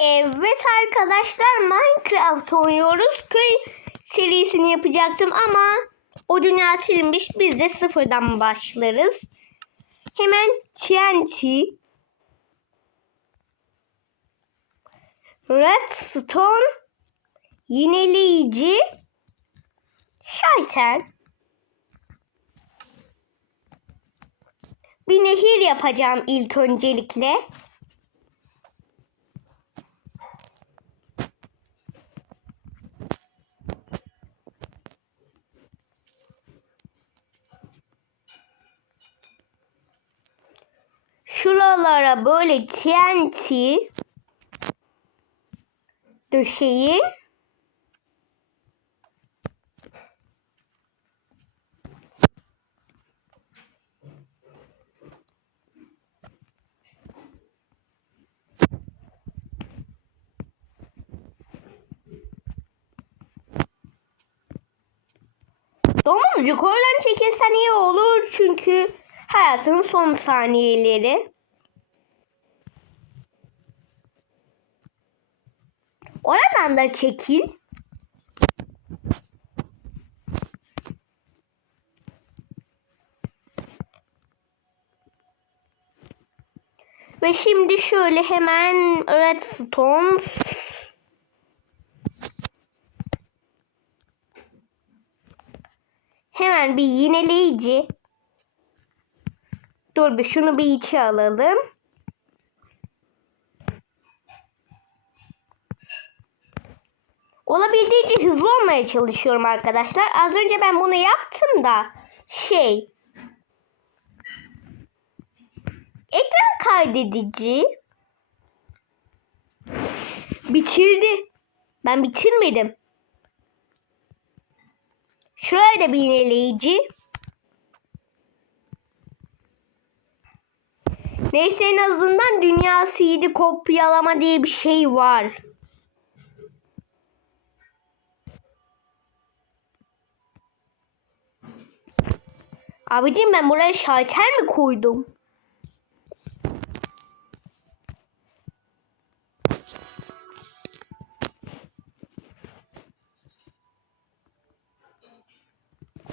Evet arkadaşlar Minecraft oynuyoruz. Köy serisini yapacaktım ama o dünya silinmiş. Biz de sıfırdan başlarız. Hemen TNT Redstone Yineleyici Şalter Bir nehir yapacağım ilk öncelikle. Şuralara böyle TNT döşeyin. Domuzcuk oradan çekilsen iyi olur çünkü hayatın son saniyeleri. Oradan da çekil. Ve şimdi şöyle hemen redstone hemen bir yineleyici dur bir şunu bir içe alalım. Olabildiğince hızlı olmaya çalışıyorum arkadaşlar. Az önce ben bunu yaptım da şey ekran kaydedici bitirdi. Ben bitirmedim. Şöyle bir iğneleyici. Neyse en azından dünya CD kopyalama diye bir şey var. Abicim ben buraya şalter mi koydum?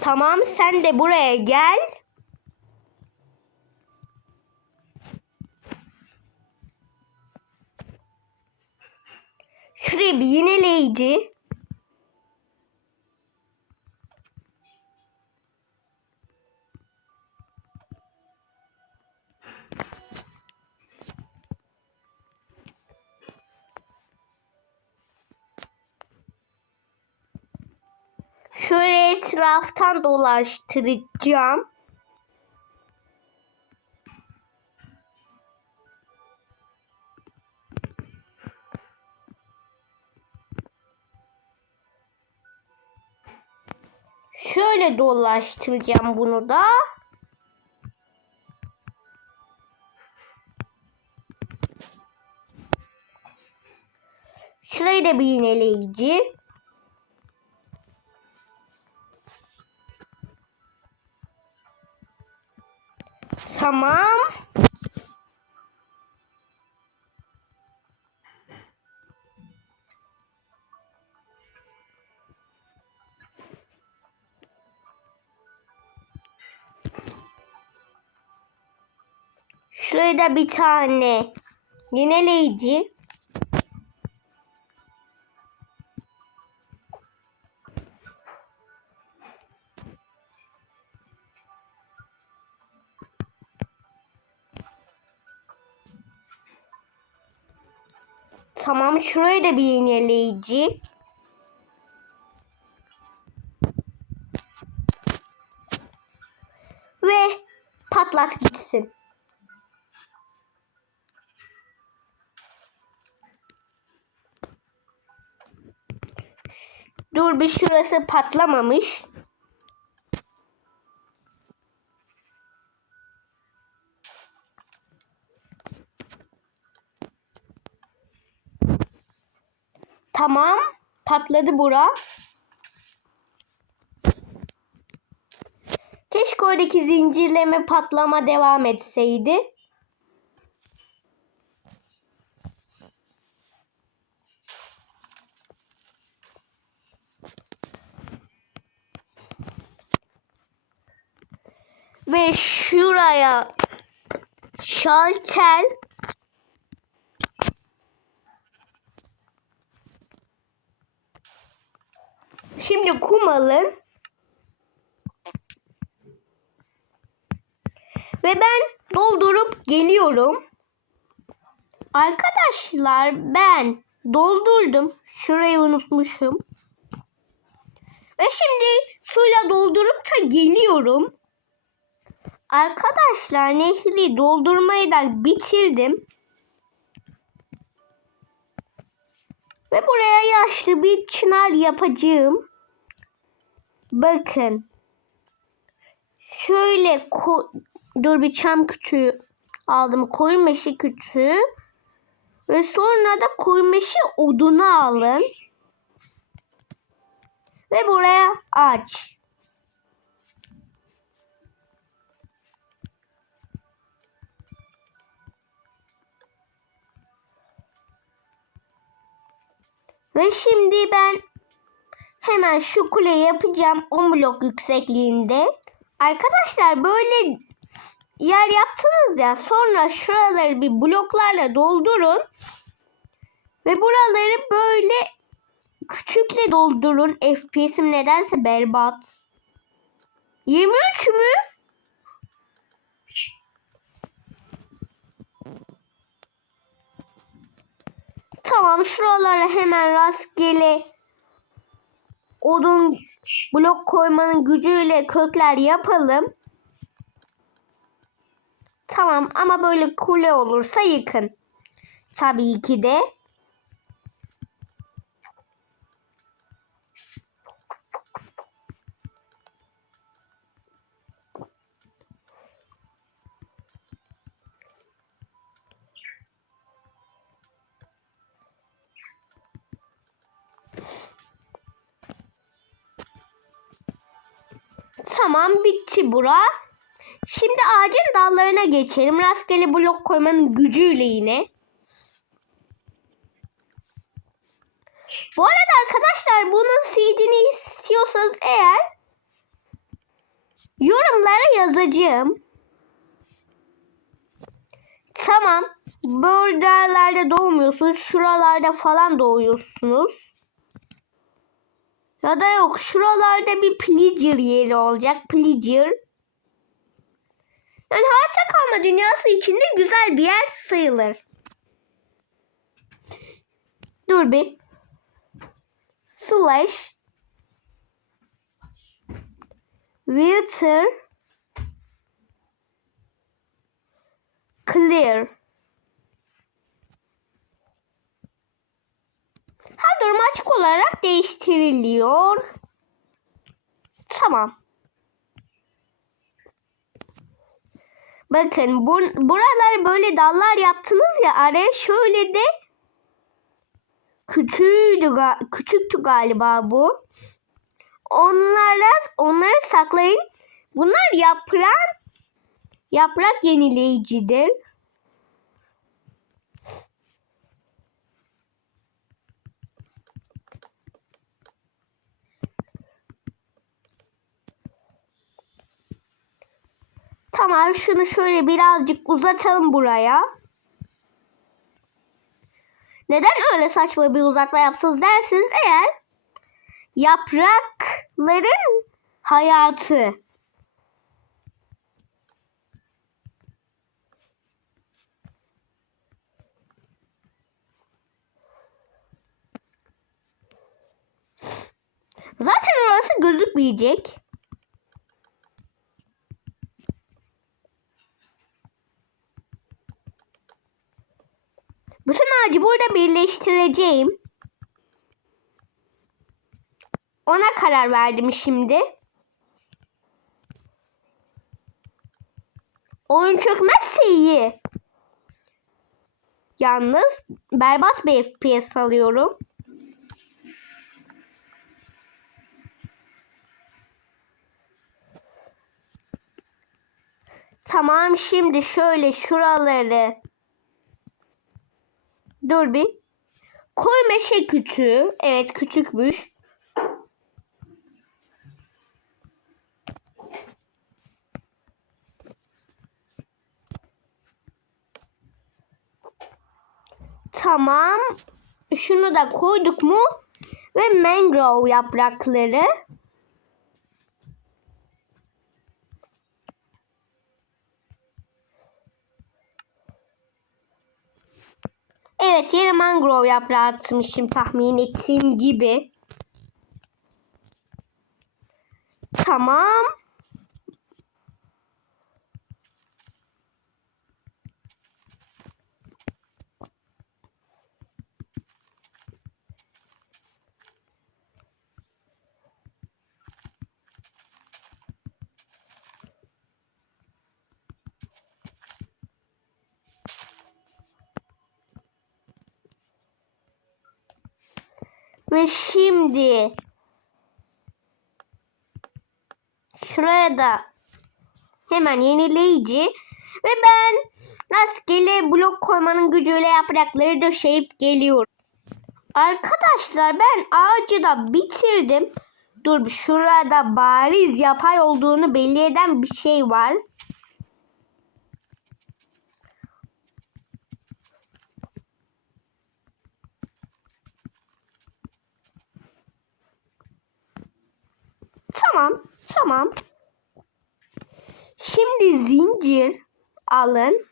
Tamam sen de buraya gel. Şuraya bir yineleyici. Şöyle etraftan dolaştıracağım. Şöyle dolaştıracağım bunu da. Şurayı da bir iğneleyici. Tamam. Şuraya da bir tane yineleyici. Tamam şuraya da bir iğneleyici. Ve patlat gitsin. Dur bir şurası patlamamış. Tamam. Patladı bura. Keşke oradaki zincirleme patlama devam etseydi. Ve şuraya şalter Şimdi kum alın. Ve ben doldurup geliyorum. Arkadaşlar ben doldurdum. Şurayı unutmuşum. Ve şimdi suyla doldurup da geliyorum. Arkadaşlar nehri doldurmayı da bitirdim. Ve buraya yaşlı bir çınar yapacağım. Bakın. Şöyle dur bir çam kütüğü aldım. Koyu meşe kütüğü. Ve sonra da koyu meşe odunu alın. Ve buraya aç. Ve şimdi ben hemen şu kuleyi yapacağım 10 blok yüksekliğinde. Arkadaşlar böyle yer yaptınız ya sonra şuraları bir bloklarla doldurun. Ve buraları böyle küçükle doldurun. FPS'im nedense berbat. 23 mü? Tamam şuralara hemen rastgele odun blok koymanın gücüyle kökler yapalım. Tamam ama böyle kule olursa yıkın. Tabii ki de. Tamam bitti bura. Şimdi ağacın dallarına geçelim. Rastgele blok koymanın gücüyle yine. Bu arada arkadaşlar bunun CD'ni istiyorsanız eğer yorumlara yazacağım. Tamam. Buralarda doğmuyorsunuz. Şuralarda falan doğuyorsunuz. Ya da yok. Şuralarda bir pillager yeri olacak. Pillager. Yani hayatta kalma dünyası içinde güzel bir yer sayılır. Dur bir. Slash. Filter. Clear. Her durum açık olarak değiştiriliyor. Tamam. Bakın bu, buralar böyle dallar yaptınız ya araya şöyle de küçüğüydü, küçüktü galiba bu. Onlara onları saklayın. Bunlar yaprak yaprak yenileyicidir. Tamam şunu şöyle birazcık uzatalım buraya. Neden öyle saçma bir uzatma yaptınız dersiniz eğer yaprakların hayatı. Zaten orası gözükmeyecek. Bütün ağacı burada birleştireceğim. Ona karar verdim şimdi. Oyun çökmezse iyi. Yalnız berbat bir FPS alıyorum. Tamam şimdi şöyle şuraları Dur bir. Koy meşe kütüğü. Evet küçükmüş. Tamam. Şunu da koyduk mu? Ve mangrove yaprakları. Evet yere mangrove yaprağı atmışım tahmin ettiğim gibi. Tamam. Ve şimdi şuraya da hemen yenileyici ve ben rastgele blok koymanın gücüyle yaprakları döşeyip geliyorum. Arkadaşlar ben ağacı da bitirdim. Dur şurada bariz yapay olduğunu belli eden bir şey var. Tamam, tamam. Şimdi zincir alın.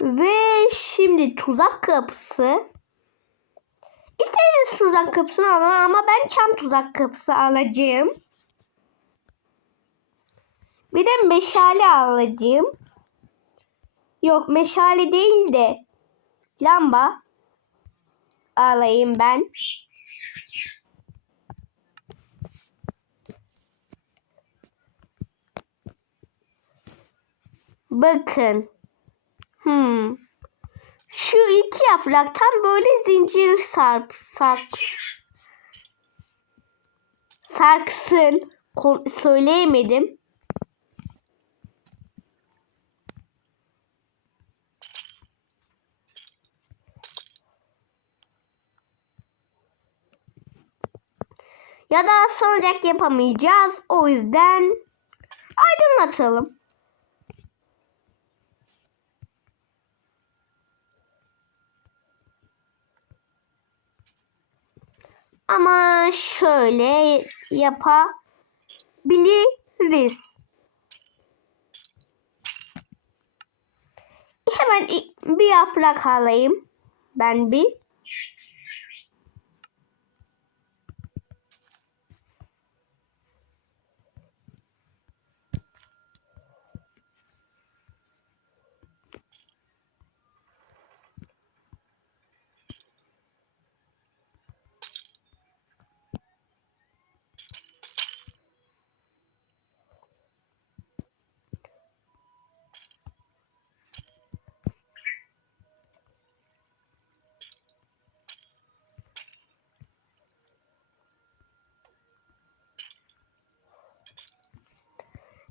Ve şimdi tuzak kapısı. İsterseniz tuzak kapısını alın ama ben çam tuzak kapısı alacağım. Bir de meşale alacağım. Yok meşale değil de lamba alayım ben. Bakın. Hmm. Şu iki yapraktan böyle zincir sarp sarp sarksın. Kon- söyleyemedim. Ya da salıncak yapamayacağız. O yüzden aydınlatalım. Ama şöyle yapabiliriz. Hemen bir yaprak alayım. Ben bir.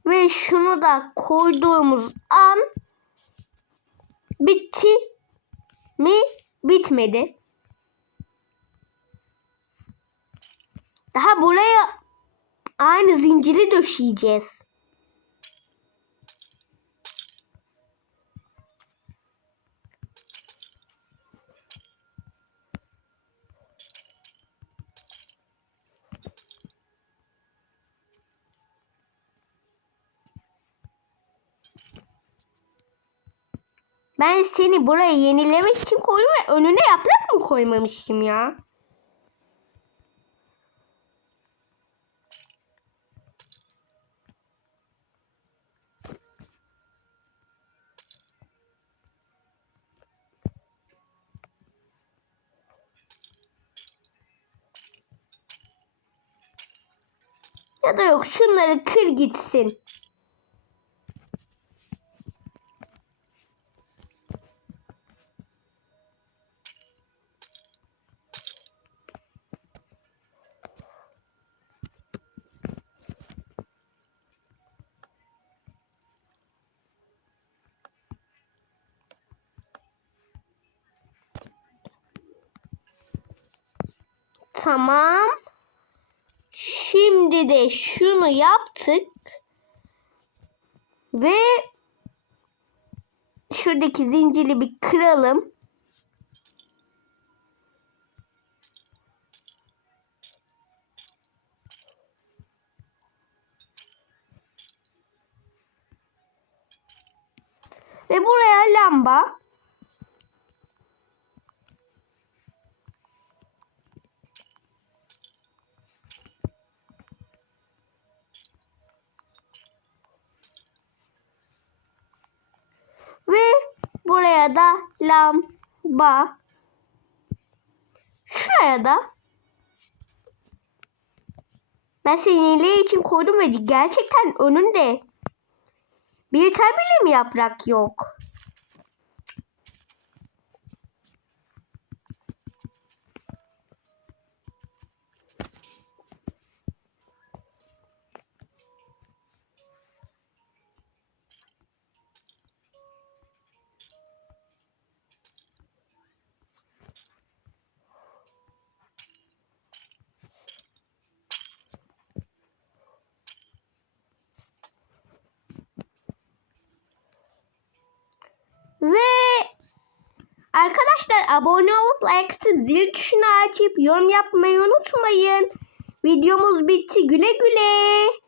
Ve şunu da koyduğumuz an bitti mi? Bitmedi. Daha buraya aynı zinciri döşeyeceğiz. Ben seni buraya yenilemek için koydum ve önüne yaprak mı koymamışım ya? Ya da yok şunları kır gitsin. Tamam. Şimdi de şunu yaptık. Ve şuradaki zinciri bir kıralım. Ve buraya lamba. Ve buraya da lamba. Şuraya da ben seninle için koydum ve gerçekten önünde bir tane bile mi yaprak yok? Ve arkadaşlar abone olup like atıp zil tuşunu açıp yorum yapmayı unutmayın. Videomuz bitti. Güle güle.